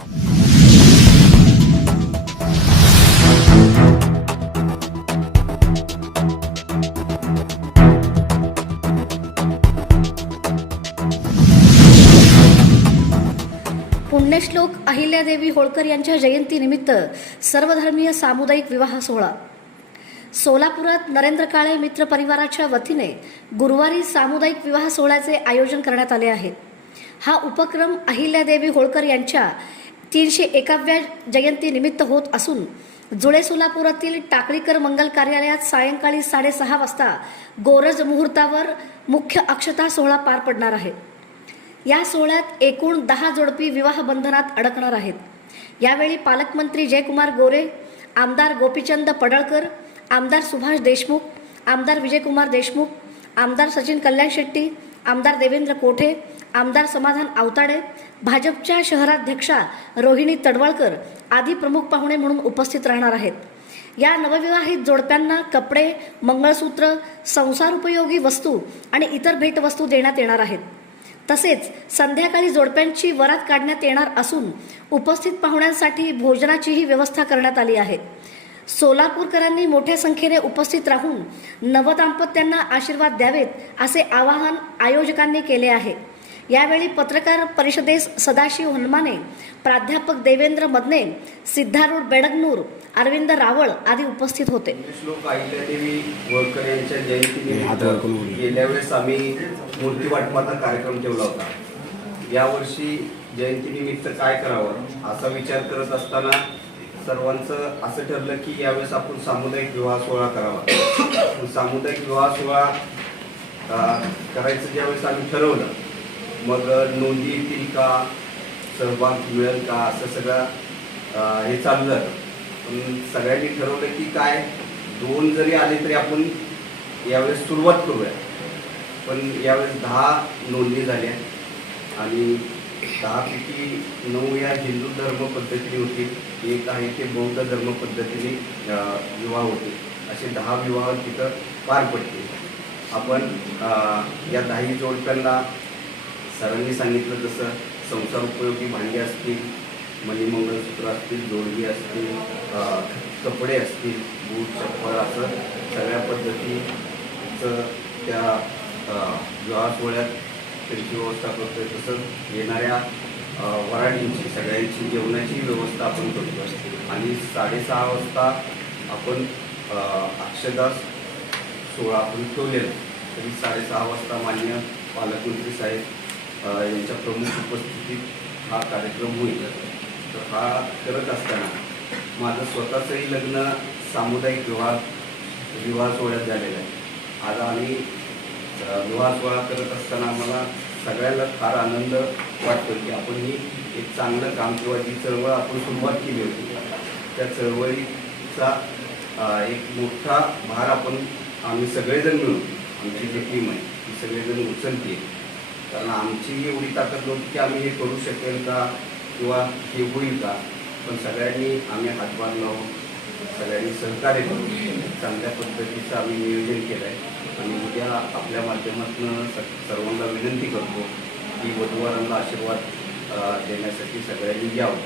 पुण्यश्लोक अहिल्यादेवी होळकर यांच्या जयंतीनिमित्त सर्वधर्मीय सामुदायिक विवाह सोहळा सोलापुरात नरेंद्र काळे मित्र परिवाराच्या वतीने गुरुवारी सामुदायिक विवाह सोहळ्याचे आयोजन करण्यात आले आहे। हा उपक्रम अहिल्यादेवी होळकर यांच्या 301व्या जयंतीनिमित्त होत असून जुळे सोलापुरातील टाकळीकर मंगल कार्यालयात सायंकाळी 6:30 वाजता गोरज मुहूर्तावर मुख्य अक्षता सोहळा पार पडणार आहे। या सोहळ्यात एकूण 10 जोडपी विवाह बंधनात अडकणार आहेत। यावेळी पालकमंत्री जयकुमार गोरे, आमदार गोपीचंद पडळकर, आमदार सुभाष देशमुख, आमदार विजयकुमार देशमुख, आमदार सचिन कल्याण शेट्टी, आमदार देवेंद्र कोठे, आमदार समाधान आवताडे, भाजपच्या शहराध्यक्षा रोहिणी तडवळकर आदी प्रमुख पाहुणे म्हणून उपस्थित राहणार आहेत। या नवविवाहित जोडप्यांना कपडे, मंगळसूत्र, संसारोपयोगी वस्तू आणि इतर भेटवस्तू देण्यात येणार आहेत। तसेच संध्याकाळी जोडप्यांची वरात काढण्यात येणार असून उपस्थित पाहुण्यांसाठी भोजनाचीही व्यवस्था करण्यात आली आहे। सोलापूरकरांनी मोठ्या संख्येने उपस्थित राहून नवदाम्पत्यांना आशीर्वाद द्यावेत असे आवाहन आयोजकांनी केले आहे। यावेळी पत्रकार परिषदेस सदाशिव हनुमाने, प्राध्यापक देवेंद्र मदने, सिद्धारूढ बेडगनूर, अरविंद रावळ आदी उपस्थित होते। श्लोक अहिल्यादेवी होळकर यांच्या जयंतीनिमित्त गेल्या वेळेस आम्ही मूर्ती वाटपाचा कार्यक्रम ठेवला होता। यावर्षी जयंतीनिमित्त काय करावं असा विचार करत असताना सर्वांचं असं ठरलं की यावेळेस आपण सामुदायिक विवाह सोहळा करावा। सामुदायिक विवाह सोहळा करायचं ज्यावेळेस आम्ही ठरवलं, मग नोंदी येतील का, सहभाग मिळेल का, असं सगळं हे चाललं। पण सगळ्यांनी ठरवलं की काय 2 जरी आले तरी आपण यावेळेस सुरुवात करूया। पण यावेळेस 10 नोंदी झाल्या आणि 10 पैकी 9 या हिंदू धर्म पद्धतीने होतील, एक आहे ते बौद्ध धर्म पद्धतीने विवाह होतील। असे 10 विवाह तिथं पार पडतील। आपण या 10 जोडप्यांना सरांनी सांगितलं तसं संसारोपयोगी भांडी असतील, मणिमंगळसूत्र असतील, जोडवी असतील, कपडे असतील, बूट, चप्पल असं सगळ्या पद्धतीचं त्या विवाह सोहळ्यात त्यांची व्यवस्था करतोय। तसंच येणाऱ्या वराडींची सगळ्यांची जेवणाची व्यवस्था आपण करतो आणि 6:30 वाजता आपण अक्षता सोहळा आपण ठेवलेला। तरी 6:30 वाजता माननीय पालकमंत्री साहेब यांच्या प्रमुख उपस्थितीत हा कार्यक्रम होईल। तर हा करत असताना माझं स्वतःचंही लग्न सामुदायिक विवाह सोहळ्यात झालेलं आहे। आज आम्ही विवाह सोहळा करत असताना मला सगळ्यांना फार आनंद वाटतो की आपण ही एक चांगलं काम किंवा जी चळवळ आपण सुरुवात केली होती त्या चळवळीचा एक मोठा भार आम्ही सगळेजण मिळून आमची जी टीम आहे ती सगळेजण उचलते। कारण आमची एवढी ताकद नव्हती की आम्ही हे करू शकेल का किंवा हे होईल का, पण सगळ्यांनी आम्ही हातभार लावून सगळ्यांनी सहकार्य करून चांगल्या पद्धतीचं आम्ही नियोजन केलं आहे। आणि उद्या आपल्या माध्यमातून सर्वांना विनंती करतो की वधूवरांना आशीर्वाद देण्यासाठी सगळ्यांनी यावं।